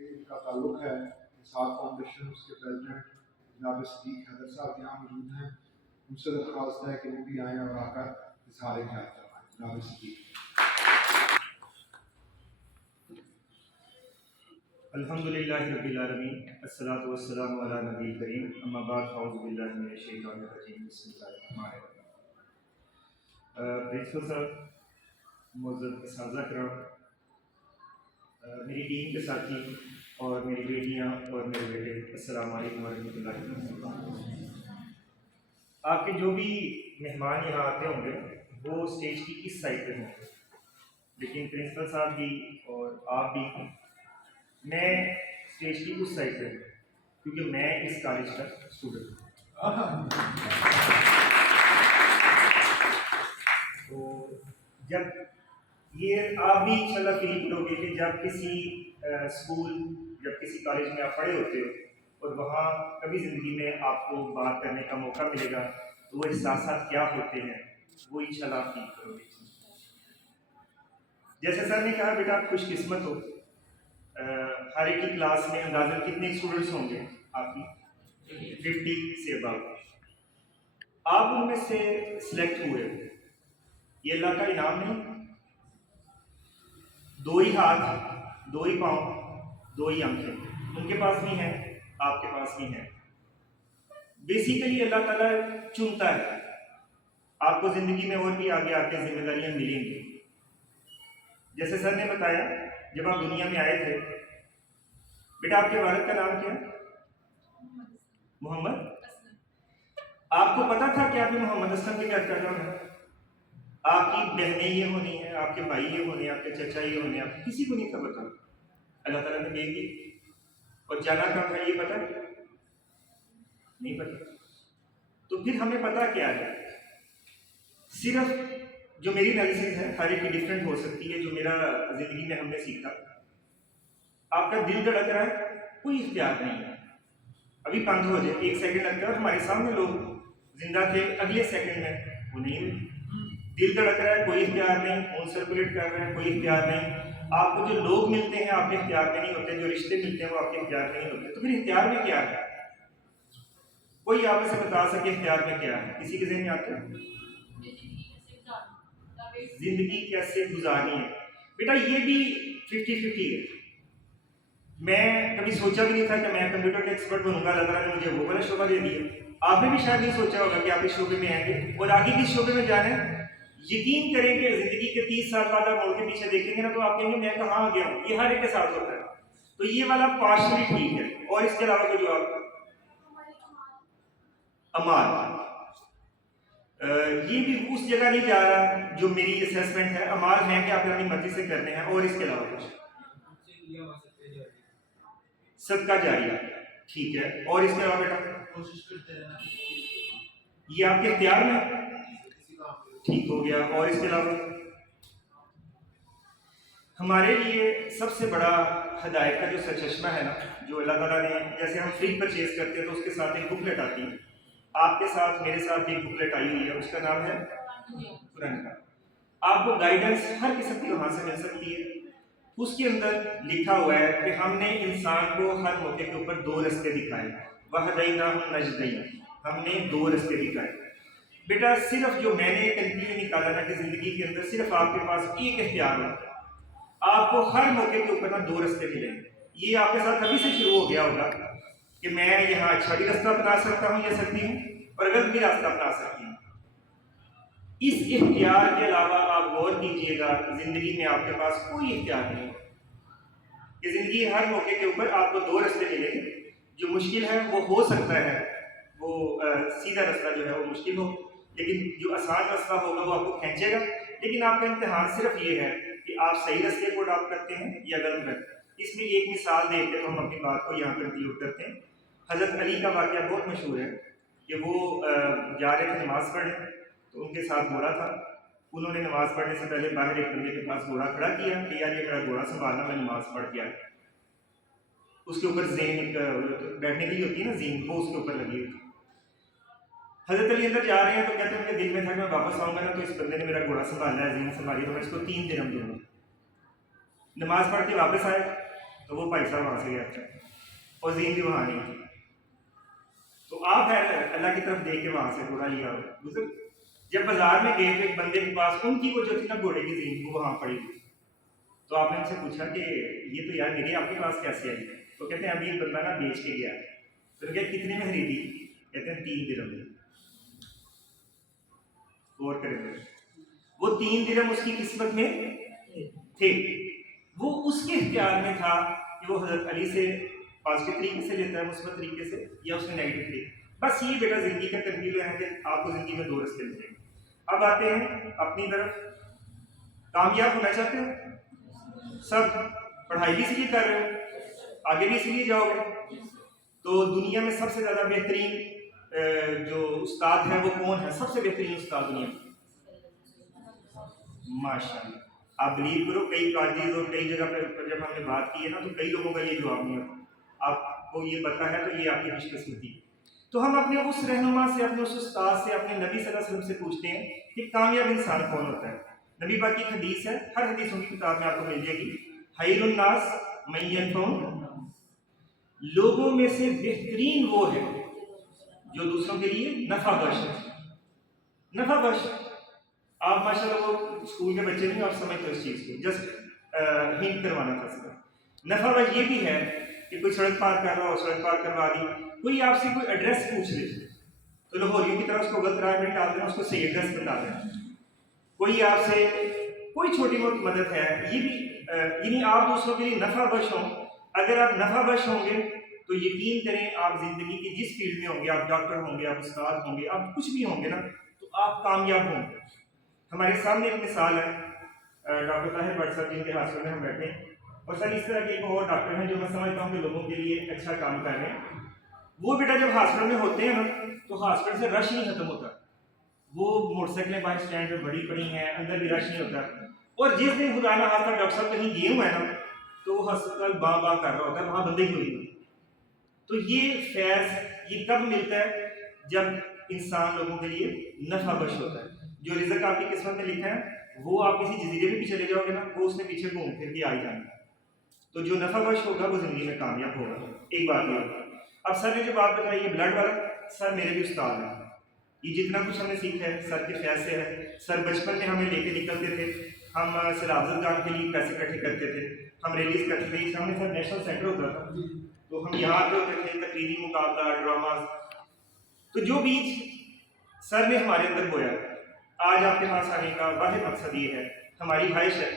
ان کا تعلق ہے نثار فاؤنڈیشن، اس کے پریزیڈنٹ جناب صدیق حیدر صاحب یہاں موجود ہیں. ان سے درخواست ہے کہ وہ بھی آئیں اور آ کر اظہار خیال کروائیں. جناب صدیق. الحمدللہ رب العالمین، الصلاۃ والسلام علی نبی کریم، اما بعد، اعوذ باللہ من الشیطان الرجیم، بسم اللہ الرحمن الرحیم. پرنسپل صاحب، معزز اساتذہ کرام، میری ٹیم کے ساتھی اور میری بیٹیاں اور میرے بیٹے، السلام علیکم ورحمۃ اللہ وبرکاتہ. آپ کے جو بھی مہمان یہاں آتے ہوں گے وہ اسٹیج کی اس سائڈ پہ ہوں گے، لیکن پرنسپل صاحب بھی اور آپ بھی، میں اسٹیج کی اس سائڈ پہ ہوں کیونکہ میں اس کالج کا اسٹوڈنٹ ہوں. تو جب یہ آپ بھی انشاءاللہ فیل کرو گے کہ جب کسی اسکول، جب کسی کالج میں آپ پڑھے ہوتے ہو اور وہاں کبھی زندگی میں آپ کو بات کرنے کا موقع ملے گا تو وہ احساسات کیا ہوتے ہیں وہ انشاءاللہ آپ فیل کرو گے. جیسے سر نے کہا، بیٹا آپ خوش قسمت ہو. ہر ایک کی کلاس میں اندازاً کتنے اسٹوڈنٹس ہوں گے آپ کی؟ 50 سے اباؤٹ. آپ ان میں سے سلیکٹ ہوئے. یہ اللہ کا انعام نہیں؟ 2 ہی ہاتھ، 2 ہی پاؤں، 2 ہی آنکھیں ان کے پاس بھی ہیں، آپ کے پاس بھی ہیں. بیسیکلی اللہ تعالیٰ چنتا ہے. آپ کو زندگی میں اور بھی آگے آ کے ذمہ داریاں ملیں گی. جیسے سر نے بتایا، جب آپ دنیا میں آئے تھے، بیٹا آپ کے والد کا نام کیا؟ محمد. آپ کو پتا تھا کہ آپ نے محمد اسلم کے گھر کا نام ہے؟ آپ کی بہنیں یہ ہونی ہیں، آپ کے بھائی یہ ہونے ہیں، آپ کے چچا یہ ہونے ہیں، آپ کسی کو نہیں تھا پتا. اللہ تعالیٰ نے بھیج دی. اور جانا کہاں تھا یہ پتا نہیں پتا. تو پھر ہمیں پتا کیا ہے؟ صرف جو میری انالیسز ہے، ہر ایک کی ڈفرینٹ ہو سکتی ہے، جو میرا زندگی میں ہم نے سیکھا، آپ کا دل دھڑک رہا ہے، کوئی اختیار نہیں ہے. ابھی بند ہو جائے، 1 سیکنڈ لگتا ہے، ہمارے سامنے لوگ زندہ تھے، اگلے سیکنڈ میں وہ نہیں ہوئے. دل دھڑک رہا ہے، کوئی اختیار نہیں. خون سرکولیٹ کر رہا ہے، کوئی اختیار نہیں. آپ کو جو لوگ ملتے ہیں آپ کے اختیار میں نہیں ہوتے، جو رشتے ملتے ہیں وہ آپ کے اختیار میں نہیں ہوتے. تو پھر اختیار میں کیا ہے؟ کوئی آپ سے بتا سکے اختیار میں کیا ہے؟ کسی کے ذہن میں آتا ہے؟ زندگی کیسے گزارنی ہے. بیٹا یہ بھی 50-50 ہے. میں کبھی سوچا بھی نہیں تھا کہ میں کمپیوٹر کا ایکسپرٹ بنوں گا. اللہ تعالیٰ نے مجھے وہ والا شعبہ دے دیا. آپ نے بھی شاید نہیں سوچا ہوگا کہ آپ اس شعبے میں آئیں گے اور آگے کس شعبے میں جانا ہے. یقین کریں کہ زندگی کے 30 سال بعد آپ مڑ کے پیچھے دیکھیں گے نا تو آپ کہیں گے میں کہاں آ گیا ہوں. یہ ہر ایک کے ساتھ ہوتا ہے. تو یہ والا پارشلی ٹھیک ہے. اور اس کے علاوہ کوئی جواب؟ امال یہ بھی اس جگہ نہیں جا رہا جو میری اسیسمنٹ ہے. امال ہے کہ آپ اپنی مرضی سے کرنے ہیں. اور اس کے علاوہ کچھ؟ صدقہ جاریہ، ٹھیک ہے. اور اس کے علاوہ بیٹا کوشش کرتے رہنا، یہ آپ کے اختیار میں ٹھیک ہو گیا. اور اس کے علاوہ ہمارے لیے سب سے بڑا ہدایت کا جو سرچشمہ ہے نا، جو اللہ تعالیٰ نے، جیسے ہم فریج پرچیز کرتے ہیں تو اس کے ساتھ ایک بک لیٹ آتی ہے. آپ کے ساتھ میرے ساتھ ایک بک لیٹ آئی ہوئی ہے، اس کا نام ہے قرآن کا. آپ کو گائیڈنس ہر قسم کی وہاں سے مل سکتی ہے. اس کے اندر لکھا ہوا ہے کہ ہم نے انسان کو ہر موقع کے اوپر 2 رستے دکھائے. وَهَدَيْنَاهُ النَّجْدَيْنِ، ہم نے 2 رستے دکھائے. بیٹا صرف جو میں نے کنکلوژن نکالا نا کہ زندگی کے اندر صرف آپ کے پاس ایک اختیار ہے. آپ کو ہر موقع کے اوپر نا 2 رستے ملیں گے. یہ آپ کے ساتھ ابھی سے شروع ہو گیا ہوگا کہ میں یہاں اچھا بھی راستہ اپنا سکتا ہوں یا سکتی ہوں اور غلط بھی راستہ اپنا سکتی ہوں. اس اختیار کے علاوہ آپ غور کیجئے گا، زندگی میں آپ کے پاس کوئی اختیار نہیں ہے. کہ زندگی ہر موقع کے اوپر آپ کو 2 رستے ملیں گے. جو مشکل ہے وہ ہو سکتا ہے وہ سیدھا رستہ جو ہے وہ مشکل ہو، لیکن جو آسان رستہ ہوگا وہ آپ کو کھینچے گا. لیکن آپ کا امتحان صرف یہ ہے کہ آپ صحیح رستے کو اڈاپٹ کرتے ہیں یا غلط کرتے ہیں. اس میں ایک مثال دے کے ہم اپنی بات کو یہاں کنکلوڈ کرتے ہیں. حضرت علی کا واقعہ بہت مشہور ہے کہ وہ جا رہے تھے نماز پڑھنے، تو ان کے ساتھ گھوڑا تھا. انہوں نے نماز پڑھنے سے پہلے باہر ایک بندے کے پاس گھوڑا کھڑا کیا کہ یار یہ میرا گھوڑا سنبھالنا، میں نماز پڑھ کے آیا. اس کے اوپر زین ایک بیٹھنے کے لیے ہوتی ہے نا، زین، وہ اس کے اوپر لگی ہوئی. حضرت علی اندر جا رہے ہیں تو کہتے ہیں کہ دل میں تھا کہ میں واپس آؤں گا نا تو اس بندے نے میرا گھوڑا سنبھالا ہے، زین سنبھالی، تو میں اس کو 3 درہم دوں گا. نماز پڑھ کے واپس آئے تو وہ بھائی صاحب وہاں سے گیا تھا اور زین بھی وہاں نہیں تھی. تو آپ ہے اللہ کی طرف دیکھ کے وہاں سے تھوڑا یہ گزر. جب بازار میں گئے تو ایک بندے کے پاس ان کی وہ جو تھی نا گھوڑے کی زین وہ وہاں پڑی تھی. تو آپ نے ان سے پوچھا کہ یہ تو یار میری آپ کے پاس کیسے آئی؟ تو کہتے ہیں ابھی ایک بندہ نا بیچ کے گیا. تو کہ کتنے میں خریدی؟ کہتے ہیں 3 درہم میں. غور کریں گے وہ 3 درہم اس کی قسمت میں تھے. وہ اس کے اختیار میں تھا کہ وہ حضرت علی سے پازیٹیو طریقے سے لیتا ہے مثبت طریقے سے یا اس میں نیگیٹو طریقے. بس یہ بیٹا زندگی کا کنکلوژن ہے کہ آپ کو زندگی میں 2 رستے ملیں گے. اب آتے ہیں اپنی طرف. کامیاب ہونا چاہتے ہو؟ سب پڑھائی بھی اس لیے کر رہے ہو, آگے بھی اس لیے جاؤ گے. تو دنیا میں سب سے زیادہ بہترین جو استاد ہے وہ کون ہے؟ سب سے بہترین استاد دنیا میں ماشاء اللہ. آپ بلیو کرو کئی کالجز اور کئی جگہ پہ جب ہم نے بات کی ہے نا تو کئی لوگوں کا یہ جواب نہیں ہوتا. آپ کو یہ پتہ ہے تو یہ آپ کی خوش قسمتی ہے. تو ہم اپنے اس رہنما سے, اپنے اس استاد سے, اپنے نبی صلی اللہ علیہ وسلم سے پوچھتے ہیں کہ کامیاب انسان کون ہوتا ہے. نبی پاک کی حدیث ہے, ہر حدیثوں کی کتاب میں آپ کو مل جائے گی. خیر الناس من ينفعون, لوگوں میں سے بہترین وہ ہے جو دوسروں کے لیے نفع بخش ہے. نفع بخش. آپ ماشاء اللہ وہ اسکول کے بچے نہیں, آپ سمجھتے ہو اس چیز کو, جسٹ ہنٹ کروانا تھا سر. نفع بخش یہ بھی ہے کہ کوئی سڑک پار کر رہا ہو, سڑک پار کروا دی. کوئی آپ سے کوئی ایڈریس پوچھ لے تو لاہوریوں کی طرح اس کو غلط رائے میں ڈال دینا, اس کو صحیح ایڈریس بتا دینا. کوئی آپ سے کوئی چھوٹی موٹی مدد ہے, یہ بھی یعنی آپ دوسروں کے لیے نفع بخش ہوں. اگر آپ نفع بخش ہوں گے تو یقین کریں آپ زندگی کی جس فیلڈ میں ہوں گے, آپ ڈاکٹر ہوں گے, آپ استاد ہوں گے, آپ کچھ بھی ہوں گے نا, تو آپ کامیاب ہوں گے. ہمارے سامنے ایک مثال ہے ڈاکٹر طاہر بٹ صاحب جن کے ہاسپٹل میں ہم بیٹھے ہیں, اور سر اس طرح کے ایک اور ڈاکٹر ہیں جو میں سمجھتا ہوں کہ لوگوں کے لیے اچھا کام کر رہے ہیں. وہ بیٹا جب ہاسپٹل میں ہوتے ہیں نا تو ہاسپٹل سے رش نہیں ختم ہوتا. وہ موٹر سائیکلیں باہر اسٹینڈ پہ بڑی پڑی ہیں, اندر بھی رش نہیں ہوتا. اور جس دن خدا نہ خاصہ ڈاکٹر صاحب کہیں گئے ہوئے ہیں نا تو وہ ہسپتال باں باں کر رہا ہوتا ہے, وہاں بندے ہی کوئی نہیں. تو یہ فیض یہ کب ملتا ہے؟ جب انسان لوگوں کے لیے نفع بخش ہوتا ہے. جو رزق آپ کی قسمت میں لکھا ہے وہ آپ کسی جزیرے میں بھی چلے جاؤ گے نا, وہ اس نے پیچھے گھوم پھر کے آ ہی جانا. تو جو نفع بخش ہوگا وہ زندگی میں کامیاب ہوگا. ایک بات یہ ہوگا. اب سر نے جو بات بتائی ہے بلڈ والا, سر میرے بھی استاد ہیں. یہ جتنا کچھ ہم نے سیکھا ہے سر کے فیض سے ہے. سر بچپن میں ہمیں لے کے نکلتے تھے, ہم سیلابزت گان کے لیے پیسے اکٹھے کرتے تھے, ہم ریلیز کرتے تھے. سامنے سر نیشنل سینٹر ہوتا تھا تو ہم یہاں پہ ہوتے تھے, تقریری مقابلہ, ڈراماز. تو جو بیج سر نے ہمارے اندر بویا, آج آپ کے پاس آنے کا واحد مقصد یہ ہے, ہماری خواہش ہے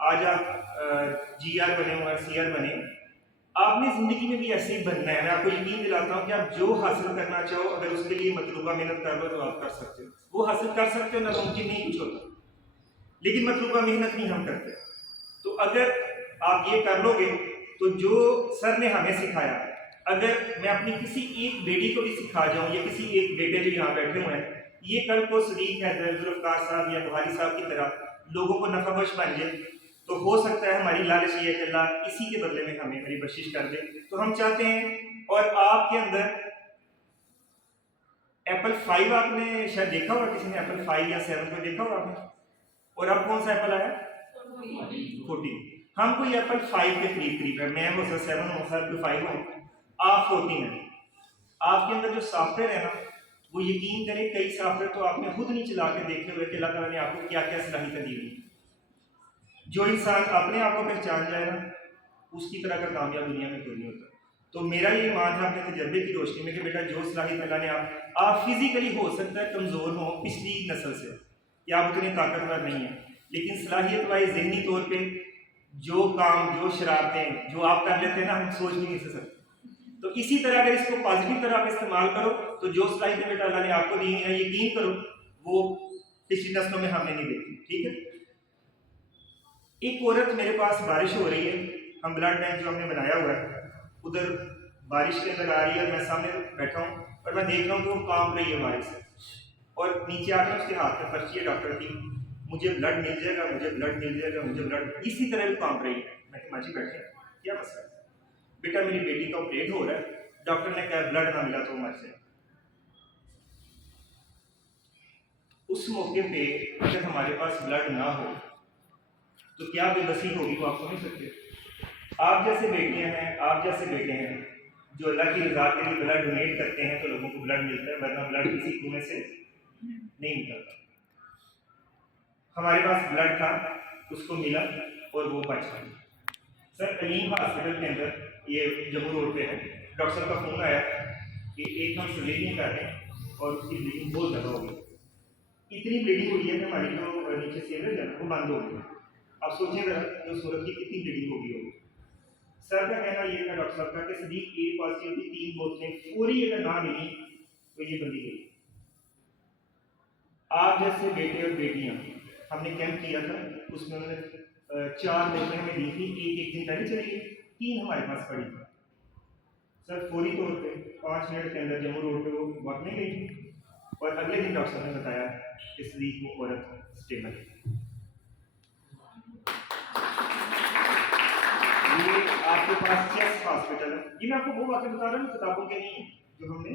آج آپ جی آر بنے ہو, سی آر بنے. آپ نے زندگی میں بھی ایسے ہی بننا ہے. میں آپ کو یقین دلاتا ہوں کہ آپ جو حاصل کرنا چاہو اگر اس کے لیے مطلوبہ محنت کر لو تو آپ کر سکتے ہو. وہ حاصل کر سکتے ہو, ناممکن نہیں کچھ ہوتا, لیکن مطلوبہ محنت نہیں ہم کرتے. تو اگر آپ یہ کر لو گے تو جو سر نے ہمیں سکھایا, اگر میں اپنی کسی ایک بیٹی کو بھی سکھا جاؤں یا کسی ایک بیٹے جو یہاں بیٹھے ہوئے ہیں, یہ کل کو صدیق ہے ذوالفقار صاحب یا بخاری صاحب کی طرح لوگوں کو نفع بخش بن جائے, تو ہو سکتا ہے ہماری لالچ یہ ہے کہ اللہ اسی کے بدلے میں ہمیں ہماری بخشش کر دے. تو ہم چاہتے ہیں, اور آپ کے اندر ایپل 5 آپ نے شاید دیکھا ہوگا, کسی نے ایپل 5 یا 7 کو دیکھا ہوگا آپ نے, اور اب کون سا ایپل آیا؟ 14. ہم کوئی ایپل 5 کے قریب ہے, میں ہو سکتا 7 ہو سکتا 5 ہوں, آپ 14 ہیں. آپ کے اندر جو سافٹ ویئر ہے نا وہ یقین کریں کئی سافٹ ویئر تو آپ نے خود نہیں چلا کے دیکھے ہوئے کہ اللہ تعالیٰ نے آپ کو کیا کیا صلاحیتیں دی ہوئی. جو انسان اپنے آپ کو پہچان جائے نا اس کی طرح کا کامیاب دنیا میں کوئی نہیں ہوتا. تو میرا یہ ایمان ہے اپنے تجربے کی روشنی میں کہ بیٹا جو صلاحیت اللہ نے آپ فزیکلی ہو سکتا ہے کمزور ہوں پچھلی نسل سے, یا آپ اتنے طاقتور نہیں ہیں, لیکن صلاحیت وائی ذہنی طور پہ جو کام, جو شرارتیں جو آپ کر لیتے ہیں نا ہم سوچ بھی نہیں سکتے. تو اسی طرح اگر اس کو پازیٹیو طرح پہ استعمال کرو تو جو صلاحیتیں بیٹا اللہ نے آپ کو دی ہیں یقین کرو وہ پچھلی نسلوں میں ہم نے نہیں دیکھی. ٹھیک ہے. ایک عورت میرے پاس, بارش ہو رہی ہے, ہم بلڈ بینک جو ہم نے بنایا ہوا ہے ادھر بارش کے اندر آ رہی ہے, اور میں سامنے بیٹھا ہوں اور میں دیکھ رہا ہوں کہ وہ کام رہی ہے بارش سے, اور نیچے آ کر اس کے ہاتھ میں پرچی ہے ڈاکٹر کی, مجھے بلڈ مل جائے گا, مجھے بلڈ مل جائے گا, مجھے بلڈ. اسی طرح وہ کام رہی ہے. میں کہ ماں جی بیٹھے کیا مسئلہ ہے؟ بیٹا میری بیٹی کا آپریٹ ہو رہا ہے, ڈاکٹر نے کہا بلڈ نہ ملا تو مر جائے. اس موقع پہ اگر ہمارے پاس بلڈ نہ ہو تو کیا بے بسی ہوگی وہ آپ سمجھ سکتے. آپ جیسے بیٹیاں ہیں، آپ جیسے بیٹے ہیں جو اللہ کی رضا کے لیے بلڈ ڈونیٹ کرتے ہیں تو لوگوں کو بلڈ ملتا ہے، ورنہ بلڈ کسی کنویں سے نہیں نکلتا۔ ہمارے پاس بلڈ تھا، اس کو ملا اور وہ بچ گئی۔ سر علیم ہاسپٹل کے اندر، یہ جموں روڈ پہ ہے، ڈاکٹر صاحب کا فون آیا کہ ایک ہم سلیپنگ کر رہے ہیں اور اس کی بلیڈنگ بہت زیادہ ہو گئی، اتنی بلیڈنگ ہوئی ہے کہ ہماری جو نیچے سیل ہے وہ بند ہو گئی۔ آپ سوچیں ذرا کہ اس صورت کی کتنی بلیڈنگ ہو گئی ہوگی۔ سر کا کہنا یہ تھا ڈاکٹر صاحب کا کہ صدیق اے پازیٹیو کی 3 بوتلیں فوری اگر نہ ملی تو یہ بندی گئی۔ آپ جیسے بیٹے اور بیٹیاں، ہم نے کیمپ کیا تھا، اس میں انہوں نے 4 بوتلیں ہمیں دی تھی، ایک دن پہلے چلی گئی، 3 ہمارے پاس پڑی تھی۔ سر فوری طور پہ 5 منٹ کے اندر جموں روڈ پہ وہ وقت نہیں گئی اور اگلے دن ڈاکٹر صاحب نے بتایا کہ صدیق وہ عورت اسٹیبل ہے۔ یہ آپ کے پاس چیسٹ ہاسپٹل ہے، یہ میں آپ کو وہ باتیں بتا رہا ہوں کتابوں کے نہیں ہیں جو ہم نے،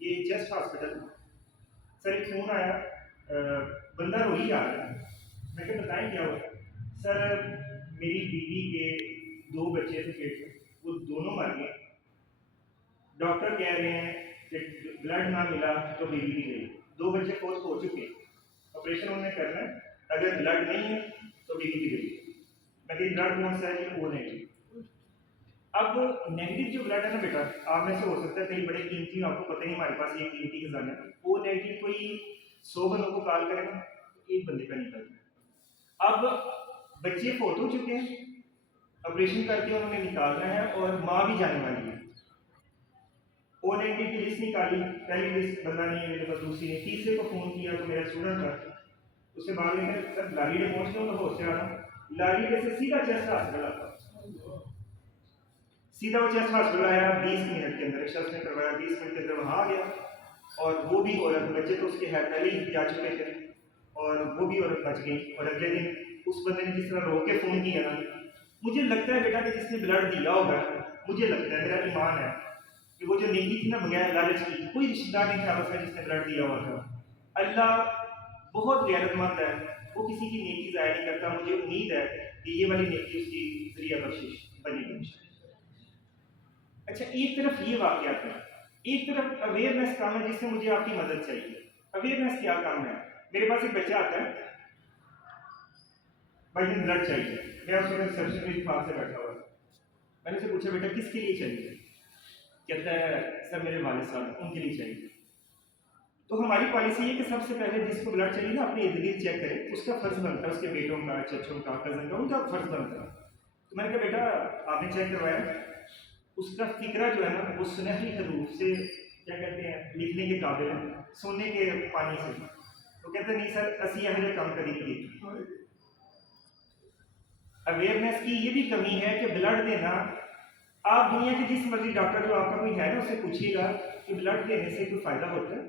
یہ چیسٹ ہاسپٹل ہے۔ سر ایک فون آیا، بندہ رو ہی جا رہا ہے، میں کہ بتائیں کیا ہوا؟ سر میری بیوی کے 2 بچے تھے پیٹ میں، وہ دونوں مر گئے، ڈاکٹر کہہ رہے ہیں کہ بلڈ نہ ملا تو بیوی بھی گئی، 2 بچے فوت ہو چکے، آپریشن انہوں نے کرنا ہے، اگر بلڈ نہیں ہے تو بیوی بھی گئی۔ میں کہ بلڈ کون سا ہے کہ وہ نیگیٹو۔ اب نیگیٹو جو بلڈ ہے نا بیٹا، آپ میں سے ہو سکتا ہے کئی بڑے قیمتی، آپ کو پتہ نہیں ہمارے پاس یہ قیمتی خزانہ ہے، وہ نیگیٹو کوئی 100 بندوں کو کال کرے گا، ایک بندے کا نکلتا ہے۔ اب بچے فوت ہو چکے ہیں، آپریشن کر کے انہوں نے نکالنا ہے اور ماں بھی جانے والی ہے۔ او نیگیٹو کی لسٹ نکالی، پہلی لسٹ بندہ نہیں اویلیبل، دوسری نے، تیسرے کو فون کیا تو میرا اسٹوڈنٹ تھا، اس کے بعد میں سر لالی ڈے پہنچ گیا تو ہوش سے آ رہا ہوں، لالی ڈے سے سیدھا چیسٹ ہاسپٹل آتا، سیدھا وہ چیسٹ ہاسپٹل آیا 20 منٹ کے اندر، ایک شخص نے کروایا 20 منٹ کے اندر وہاں آ گیا، اور وہ بھی عورت، بچے تو اس کے ہے پہلے ہی جا چکے تھے اور وہ بھی عورت بچ گئی۔ اور اگلے دن اس بندے نے جس طرح رو کے فون کیا نا، مجھے لگتا ہے بیٹا کہ جس نے بلڈ دیا ہوگا، مجھے لگتا ہے، میرا ایمان ہے کہ وہ جو نیکی تھی نا بغیر لالچ کی، کوئی رشتہ دار نہیں تھا بس جس نے بلڈ دیا ہوا تھا۔ اللہ بہت غیرت مند ہے، وہ کسی کی نیکی ضائع نہیں کرتا، مجھے امید ہے کہ یہ والی نیکی اس کی ذریعہ بخشش بنے گی۔ اچھا، ایک طرف یہ واقعات ہے، ایک طرف اویئرنیس کام ہے جس سے مجھے آپ کی مدد چاہیے۔ اویئرنیس کیا کام ہے؟ میرے پاس ایک بچہ آتا ہے، بھائی بلڈ چاہیے، میں اس وقت ریسپشن میں اتفاق سے بیٹھا ہوا تھا، میں نے اسے پوچھا بیٹا کس کے لیے چاہیے؟ کہتا ہے سر میرے والد صاحب ان کے لیے چاہیے۔ تو ہماری پالیسی ہے کہ سب سے پہلے جس کو بلڈ چاہیے نا اپنے ارد گرد چیک کرے، اس کا فرض بنتا ہے، اس کے بیٹوں کا، چچوں کا، کزن کا، ان کا فرض بنتا ہے۔ تو میں نے کہا بیٹا آپ نے چیک کروایا؟ اس کا فکرہ جو ہے نا وہ سنہری حروف سے کیا کہتے ہیں لکھنے کے قابل ہے، سونے کے پانی سے۔ تو کہتے ہیں نہیں سر اسی اہل کام کریں گے۔ اویئرنیس کی یہ بھی کمی ہے کہ بلڈ دینا، آپ دنیا کے جس مرضی ڈاکٹر جو آپ کا کوئی ہے نا اسے پوچھیے گا کہ بلڈ دینے سے کوئی فائدہ ہوتا ہے،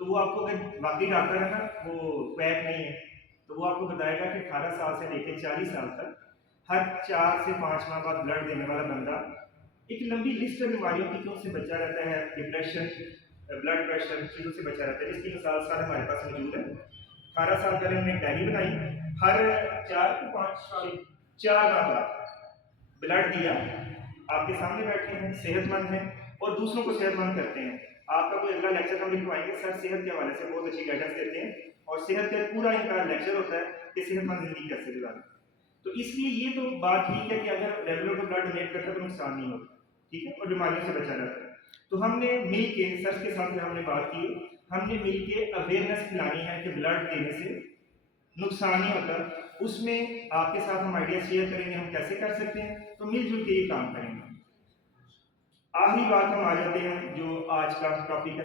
تو وہ آپ کو اگر باقی ڈاکٹر ہے نا وہ پیک نہیں ہے تو وہ آپ کو بتائے گا کہ 18 سال سے لے کے 40 سال تک ہر 4 سے 5 ماہ بعد بلڈ دینے والا بندہ ایک لمبی لسٹ ہے بیماریوں کی سے بچا رہتا ہے، ڈپریشن، بلڈ پریشر چیزوں سے بچا رہتا ہے، جس کی مثال سارے ہمارے پاس موجود ہے۔ 18 سال پہلے ہم نے ڈائری بنائی، ہر 4 ماہ بعد بلڈ دیا، آپ کے سامنے بیٹھے ہیں، صحت مند ہیں اور دوسروں کو صحت مند کرتے ہیں۔ آپ کا کوئی اگلا لیکچر ہم لکھوائیں گے، سر صحت کے حوالے سے بہت اچھی گائیڈنس دیتے ہیں اور صحت کا پورا ان کا لیکچر ہوتا ہے کہ صحت مند زندگی کیسے گزاریں۔ تو اس لیے یہ تو بات ٹھیک ہے کہ اگر ریگولر کو بلڈ ڈونیٹ کرتا ہے تو نقصان نہیں ہوتا، ٹھیک ہے، اور بیماریوں سے بچا جاتا ہے۔ تو ہم نے مل کے سر کے ساتھ ہم نے بات کی، ہم نے مل کے اویئرنیس پھیلانی ہے کہ بلڈ دینے سے نقصان نہیں ہوتا، اس میں آپ کے ساتھ ہم آئیڈیا شیئر کریں گے ہم کیسے کر سکتے ہیں، تو مل جل کے یہ کام کریں گے۔ آخری بات ہم آ جاتے ہیں جو آج کا ٹاپک ہے